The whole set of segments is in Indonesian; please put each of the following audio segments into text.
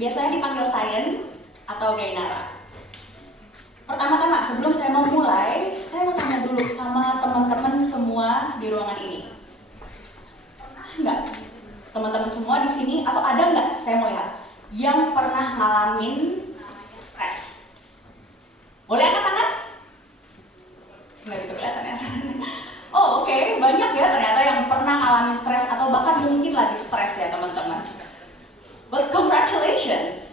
biasanya dipanggil Sayen atau Gainara. Pertama-tama, sebelum saya mau mulai, saya mau tanya dulu sama teman-teman semua di ruangan ini. Enggak? Teman-teman semua di sini, atau ada nggak, saya mau lihat, yang pernah ngalamin stres? Boleh angkat tangan? Nggak gitu kelihatan ya. Oh oke, banyak ya ternyata yang pernah ngalamin stres atau bahkan mungkin lagi stres ya teman-teman. But congratulations,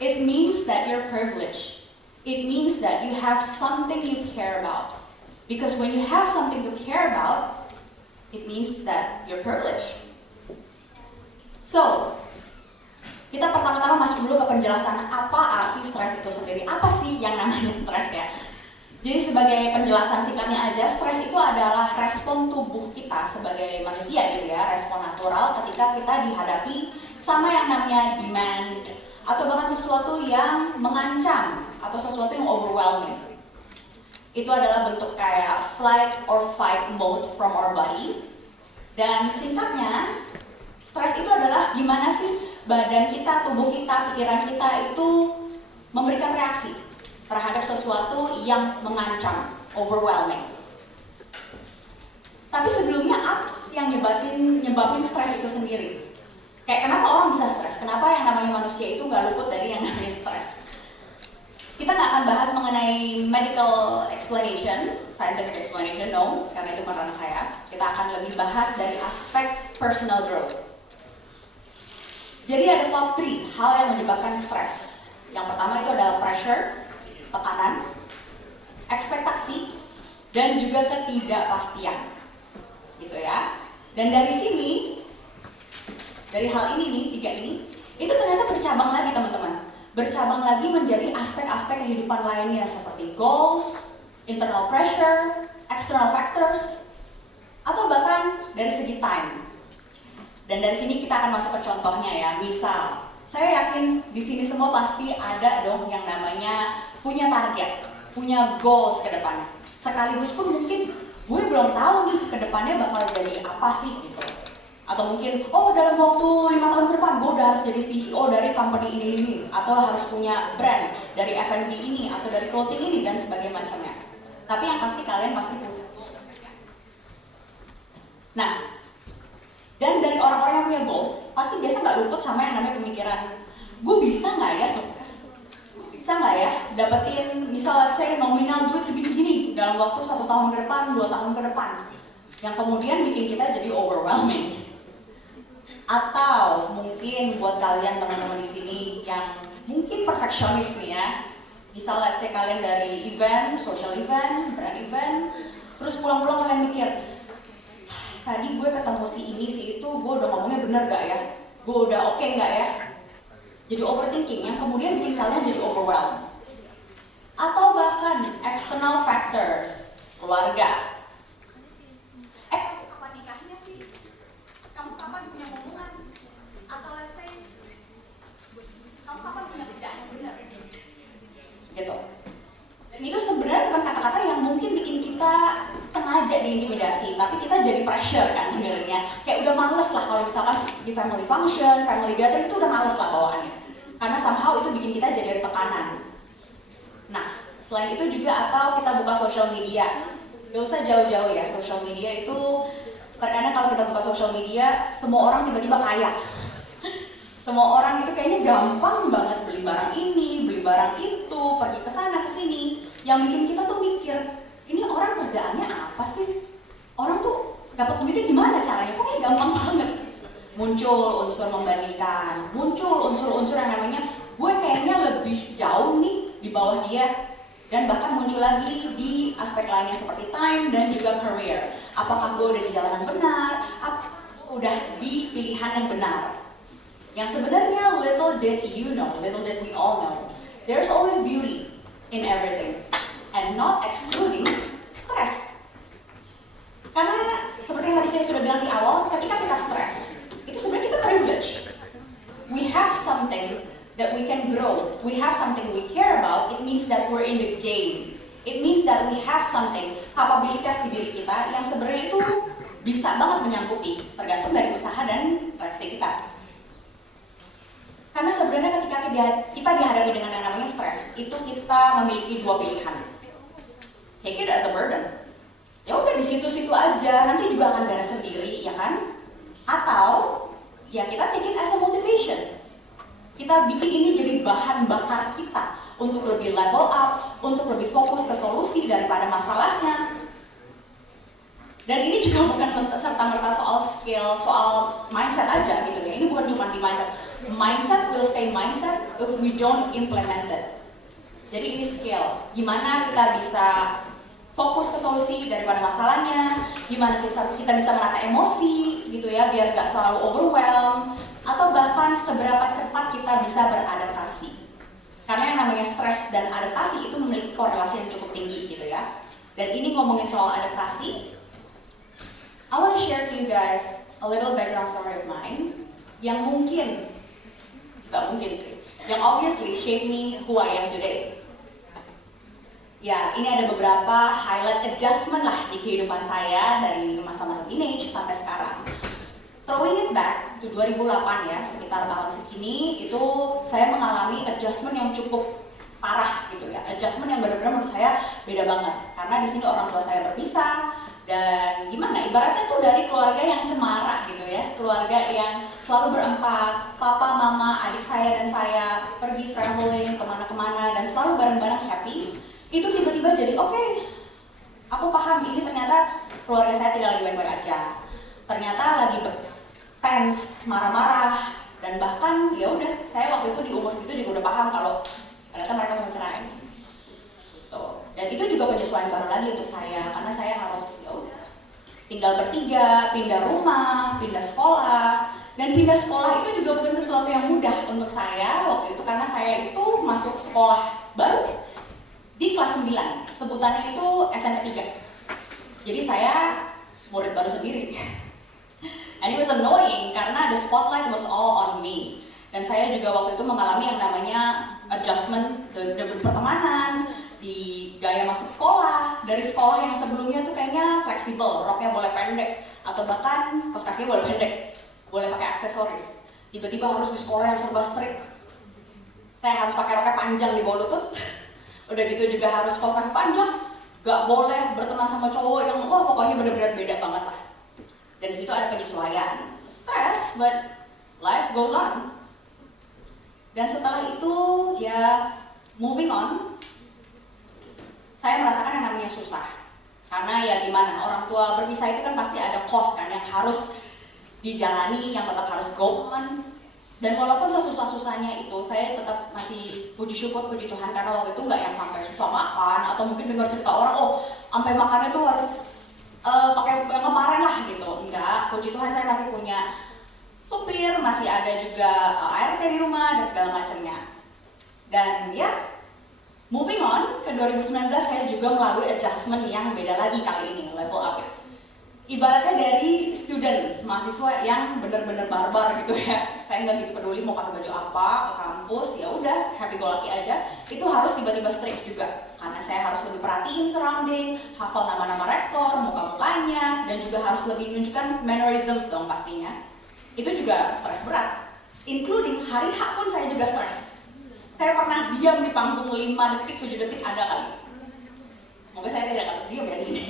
it means that you're privileged. It means that you have something you care about. Because when you have something to care about, it means that you're privileged. So, kita pertama-tama masuk dulu ke penjelasan apa arti stres itu sendiri. Apa sih yang namanya stres ya? Jadi sebagai penjelasan singkatnya aja, stres itu adalah respon tubuh kita sebagai manusia gitu ya, respon natural ketika kita dihadapi sama yang namanya demand atau bahkan sesuatu yang mengancam atau sesuatu yang overwhelming. Itu adalah bentuk kayak flight or fight mode from our body. Dan singkatnya, stres itu adalah gimana sih badan kita, tubuh kita, pikiran kita itu memberikan reaksi terhadap sesuatu yang mengancam, overwhelming. Tapi sebelumnya apa yang nyebabin stres itu sendiri? Kayak kenapa orang bisa stres? Kenapa yang namanya manusia itu nggak luput dari yang namanya stres? Kita nggak akan bahas mengenai medical explanation, scientific explanation, no, karena itu bukan ranah saya. Kita akan lebih bahas dari aspek personal growth. Jadi ada top 3 hal yang menyebabkan stres. Yang pertama itu adalah pressure, tekanan, ekspektasi, dan juga ketidakpastian, gitu ya. Dan dari sini, dari hal ini nih, 3 ini, itu ternyata bercabang lagi teman-teman. Bercabang lagi menjadi aspek-aspek kehidupan lainnya seperti goals, internal pressure, external factors, atau bahkan dari segi time. Dan dari sini kita akan masuk ke contohnya ya. Misal, saya yakin di sini semua pasti ada dong yang namanya punya target, punya goals ke depannya. Sekaligus pun mungkin gue belum tahu nih ke depannya bakal jadi apa sih gitu. Atau mungkin, oh dalam waktu 5 tahun ke depan gue udah harus jadi CEO dari company ini, atau harus punya brand dari F&B ini, atau dari clothing ini, dan sebagainya macamnya. Tapi yang pasti kalian pasti punya goals. Nah, dan dari orang-orang yang punya goals, pasti biasa nggak luput sama yang namanya pemikiran, gue bisa nggak ya sukses? Bisa nggak ya dapetin misal saya nominal duit segini-segini dalam waktu 1 tahun ke depan, 2 tahun ke depan, yang kemudian bikin kita jadi overwhelming. Atau mungkin buat kalian teman-teman di sini yang mungkin perfeksionis nih ya, misal let's say kalian dari event, social event, brand event, terus pulang-pulang kalian mikir, tadi gue ketemu si ini, si itu, gue udah ngomongnya bener gak ya? Gue udah oke gak ya? Jadi overthinking yang kemudian bikin kalian jadi overwhelmed. Atau bahkan external factors, keluarga. Kapan nikahnya sih? Kamu kapan punya hubungan? Atau let's say, kamu kapan punya kerjaan yang benar? Gitu. Dan itu sebenarnya bukan kata-kata yang mungkin bikin kita sengaja diintimidasi, tapi kita jadi pressure kan dengernya. Kayak udah males lah kalau misalkan di family function, family gathering itu udah males lah bawaannya. Karena somehow itu bikin kita jadi tekanan. Nah, selain itu juga atau kita buka social media. Gak usah jauh-jauh ya, social media itu terkadang kalau kita buka social media, semua orang tiba-tiba kaya. Semua orang itu kayaknya gampang banget beli barang ini, beli barang itu, pergi ke sana ke sini. Yang bikin kita tuh mikir, ini orang kerjaannya apa sih? Orang tuh dapat duitnya gimana caranya? Kok kayak gampang banget? Muncul unsur membandingkan, muncul unsur-unsur yang namanya gue kayaknya lebih jauh nih di bawah dia. Dan bahkan muncul lagi di aspek lainnya seperti time dan juga career. Apakah gue udah di jalan yang benar? Apakah gue udah di pilihan yang benar? Yang sebenarnya little did you know, little did we all know, there's always beauty in everything, and not excluding stress. Karena seperti yang tadi saya sudah bilang di awal, ketika kita stres, itu sebenarnya kita privilege. We have something that we can grow. We have something we care about. It means that we're in the game. It means that we have something, kapabilitas di diri kita yang sebenarnya itu bisa banget menyangkuti, tergantung dari usaha dan reaksi kita. Karena sebenarnya ketika kita dihadapi dengan yang namanya stres, itu kita memiliki dua pilihan. Take it as a burden. Ya udah di situ-situ aja, nanti juga akan beres sendiri, ya kan? Atau ya kita take it as a motivation. Kita bikin ini jadi bahan bakar kita untuk lebih level up, untuk lebih fokus ke solusi daripada masalahnya. Dan ini juga bukan serta-merta soal skill, soal mindset aja gitu ya. Ini bukan cuma di mindset. Mindset will stay mindset if we don't implement it. Jadi ini skill. Gimana kita bisa fokus ke solusi daripada masalahnya, gimana kita bisa menata emosi gitu ya, biar gak selalu overwhelmed, atau bahkan seberapa cepat kita bisa beradaptasi. Karena yang namanya stres dan adaptasi itu memiliki korelasi yang cukup tinggi gitu ya. Dan ini ngomongin soal adaptasi, I want to share to you guys a little background story of mine yang mungkin, gak mungkin sih, yang obviously shape me who I am today. Ya, ini ada beberapa highlight adjustment lah di kehidupan saya dari masa-masa teenage sampai sekarang. Throwing it back to 2008 ya, sekitar tahun segini, itu saya mengalami adjustment yang cukup parah gitu ya. Adjustment yang benar-benar menurut saya beda banget. Karena di sini orang tua saya berpisah, dan gimana, ibaratnya tuh dari keluarga yang cemara gitu ya. Keluarga yang selalu berempat, papa, mama, adik saya dan saya pergi traveling kemana-kemana dan selalu bareng-bareng happy. Itu tiba-tiba jadi oke, aku paham ini ternyata keluarga saya tidak lagi baik-baik aja. Ternyata lagi tense, marah-marah, dan bahkan ya udah, saya waktu itu di umur segitu juga udah paham kalau ternyata mereka mau cerai. Tuh. Dan itu juga penyesuaian baru lagi untuk saya, karena saya harus ya udah tinggal bertiga, pindah rumah, pindah sekolah. Dan pindah sekolah itu juga bukan sesuatu yang mudah untuk saya waktu itu, karena saya itu masuk sekolah baru di kelas 9, sebutannya itu SMP 3. Jadi saya murid baru sendiri. And it was annoying karena the spotlight was all on me. Dan saya juga waktu itu mengalami yang namanya adjustment the pertemanan, di gaya masuk sekolah. Dari sekolah yang sebelumnya tuh kayaknya fleksibel, roknya boleh pendek, atau bahkan kaos kakinya boleh pendek, boleh pakai aksesoris. Tiba-tiba harus di sekolah yang serba strict. Saya harus pakai roknya panjang di bawah lutut. Udah gitu juga harus kaos kaki panjang, gak boleh berteman sama cowok yang wah pokoknya benar-benar beda banget lah. Dan di situ ada penyesuaian, stress, but life goes on. Dan setelah itu ya moving on, saya merasakan yang namanya susah. Karena ya gimana, orang tua berpisah itu kan pasti ada cost kan yang harus dijalani, yang tetap harus go on. Dan walaupun sesusah-susahnya itu, saya tetap masih puji syukur, puji Tuhan, karena waktu itu nggak yang sampai susah makan, atau mungkin dengar cerita orang, oh sampai makannya tuh harus pakai yang kemarin lah gitu. Enggak, puji Tuhan saya masih punya supir, masih ada juga ART di rumah dan segala macamnya. Dan ya, moving on ke 2019 saya juga melalui adjustment yang beda lagi kali ini, level up ya. Ibaratnya dari student, mahasiswa yang benar-benar barbar gitu ya. Saya nggak gitu peduli mau pakai baju apa ke kampus, ya udah happy go lucky aja. Itu harus tiba-tiba strict juga, karena saya harus lebih perhatiin surrounding, hafal nama-nama rektor, muka-mukanya, dan juga harus lebih menunjukkan mannerisms dong pastinya. Itu juga stres berat, including hari H pun saya juga stres. Saya pernah diam di panggung 5 detik, 7 detik ada kali. Semoga saya tidak akan terdiam ya di sini.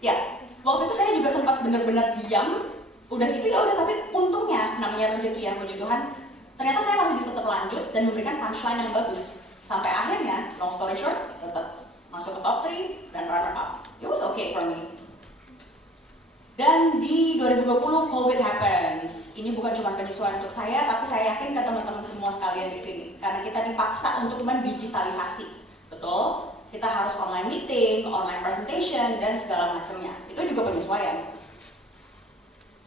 Ya, waktu itu saya juga sempat benar-benar diam. Udah gitu ya udah, tapi untungnya namanya rezeki ya, puji Tuhan. Ternyata saya masih bisa tetap lanjut dan memberikan punchline yang bagus. Sampai akhirnya, long story short, tetap masuk ke top 3 dan runner up. It was okay for me. Dan di 2020 COVID happens. Ini bukan cuma penyesuaian untuk saya, tapi saya yakin ke teman-teman semua sekalian di sini. Karena kita dipaksa untuk mendigitalisasi, betul? Kita harus online meeting, online presentation, dan segala macamnya. Itu juga penyesuaian.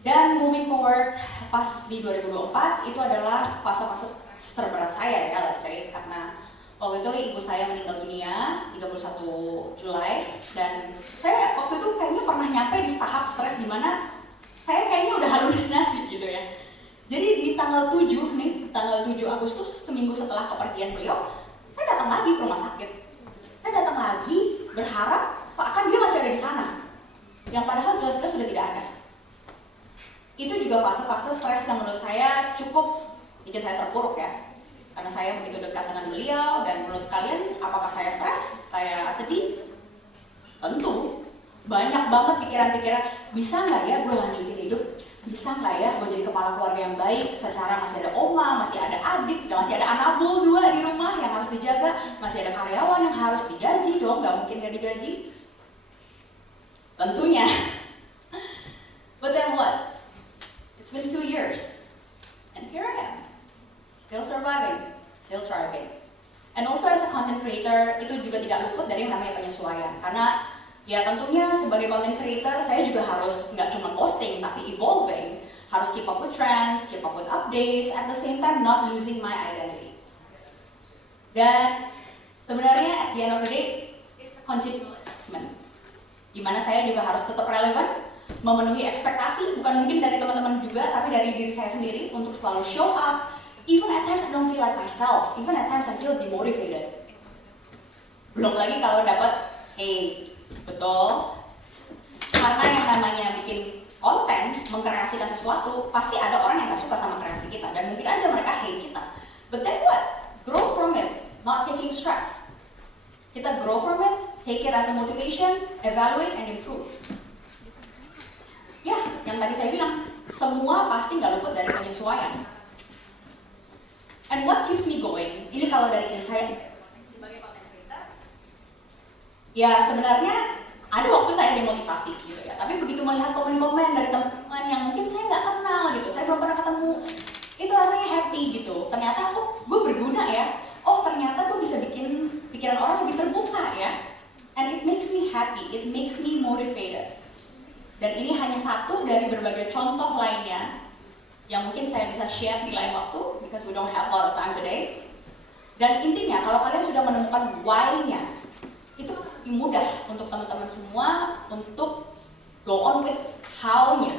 Dan moving forward, pas di 2024, itu adalah fase-fase terberat saya ya, let's say. Karena waktu itu ibu saya meninggal dunia 31 Julai, dan saya waktu itu kayaknya pernah nyampe di tahap stres di mana saya kayaknya udah halusinasi gitu ya. Jadi di tanggal 7 nih, tanggal 7 Agustus, seminggu setelah kepergian beliau, saya datang lagi ke rumah sakit. Saya datang lagi berharap seakan dia masih ada di sana, yang padahal jelas-jelas sudah tidak ada. Itu juga fase-fase stres yang menurut saya cukup bikin saya terpuruk ya. Karena saya begitu dekat dengan beliau, dan menurut kalian apakah saya stres? Saya sedih? Tentu. Banyak banget pikiran-pikiran, bisa nggak ya gue lanjutin hidup? Bisa nggak ya gue jadi kepala keluarga yang baik? Secara masih ada oma, masih ada adik, dan masih ada anabul 2 di rumah yang harus dijaga, masih ada karyawan yang harus digaji dong, nggak mungkin nggak digaji. Tentunya. But then what? It's been 2 years. And here I am. Still surviving, still thriving. And also as a content creator, itu juga tidak luput dari yang namanya penyesuaian. Karena ya tentunya sebagai content creator, saya juga harus nggak cuma posting, tapi evolving. Harus keep up with trends, keep up with updates, at the same time not losing my identity. Dan sebenarnya at the end of the day, it's a continual adjustment. Dimana saya juga harus tetap relevan, memenuhi ekspektasi, bukan mungkin dari teman-teman juga, tapi dari diri saya sendiri untuk selalu show up. Even at times I don't feel like myself, even at times I feel demotivated. Belum lagi kalau dapat hate, betul? Karena yang namanya bikin konten, mengkreasikan sesuatu, pasti ada orang yang gak suka sama kreasi kita, dan mungkin aja mereka hate kita. But then what? Grow from it, not taking stress. Kita grow from it, take it as a motivation, evaluate and improve. Ya, yang tadi saya bilang, semua pasti nggak luput dari penyesuaian. And what keeps me going? Ini kalau dari kisah saya sebagai content creator, ya sebenarnya ada waktu saya demotivasi gitu ya. Tapi begitu melihat komen-komen dari teman-teman yang mungkin saya nggak kenal gitu, saya belum pernah ketemu, itu rasanya happy gitu. Ternyata, oh gue berguna ya. Oh ternyata gue bisa bikin pikiran orang lebih terbuka ya. And it makes me happy, it makes me motivated. Dan ini hanya satu dari berbagai contoh lainnya yang mungkin saya bisa share di lain waktu, because we don't have a lot of time today. Dan intinya, kalau kalian sudah menemukan why-nya, itu lebih mudah untuk teman-teman semua untuk go on with how-nya.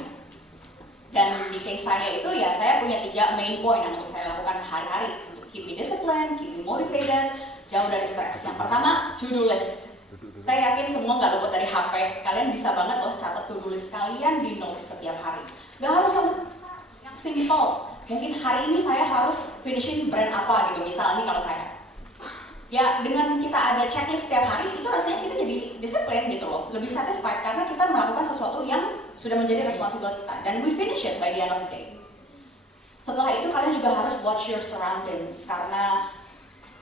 Dan di case saya itu ya, saya punya 3 main point yang untuk saya lakukan hari-hari untuk keep me disciplined, keep me motivated, jauh dari stres. Yang pertama, to-do list. Saya yakin semua nggak luput dari HP. Kalian bisa banget loh catat to-do list kalian di notes setiap hari. Nggak harus yang simple. Mungkin hari ini saya harus finishing brand apa gitu, misalnya kalau saya. Ya dengan kita ada checklist setiap hari, itu rasanya kita jadi disiplin gitu loh. Lebih satisfied karena kita melakukan sesuatu yang sudah menjadi responsibility kita. Dan we finish it by the end of the day. Setelah itu kalian juga harus watch your surroundings. Karena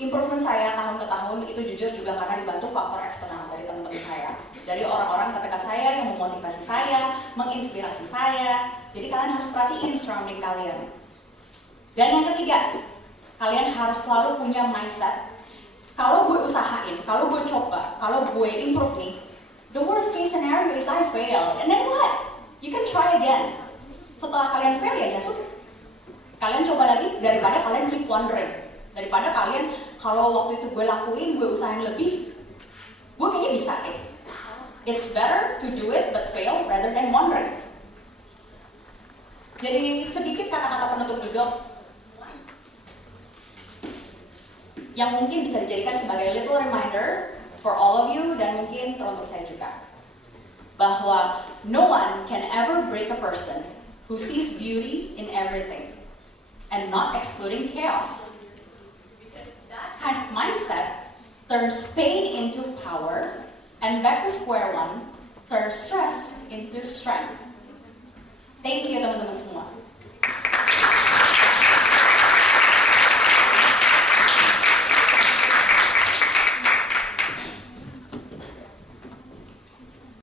improvement saya tahun ke tahun itu jujur juga karena dibantu faktor eksternal dari teman-teman saya, dari orang-orang terdekat saya yang memotivasi saya, menginspirasi saya. Jadi kalian harus perhatiin surrounding kalian. Dan yang ketiga, kalian harus selalu punya mindset. Kalau gue usahain, kalau gue coba, kalau gue improve nih, the worst case scenario is I fail, and then what? You can try again. Setelah kalian fail ya sudah. Kalian coba lagi daripada kalian keep wondering. Daripada kalian, kalau waktu itu gue lakuin, gue usahain lebih, gue kayaknya bisa deh. It's better to do it but fail rather than wondering. Jadi sedikit kata-kata penutup juga yang mungkin bisa dijadikan sebagai little reminder for all of you dan mungkin teruntuk saya juga. Bahwa no one can ever break a person who sees beauty in everything and not excluding chaos. Kind of mindset turns pain into power, and back to square one turns stress into strength. Thank you teman-teman semua.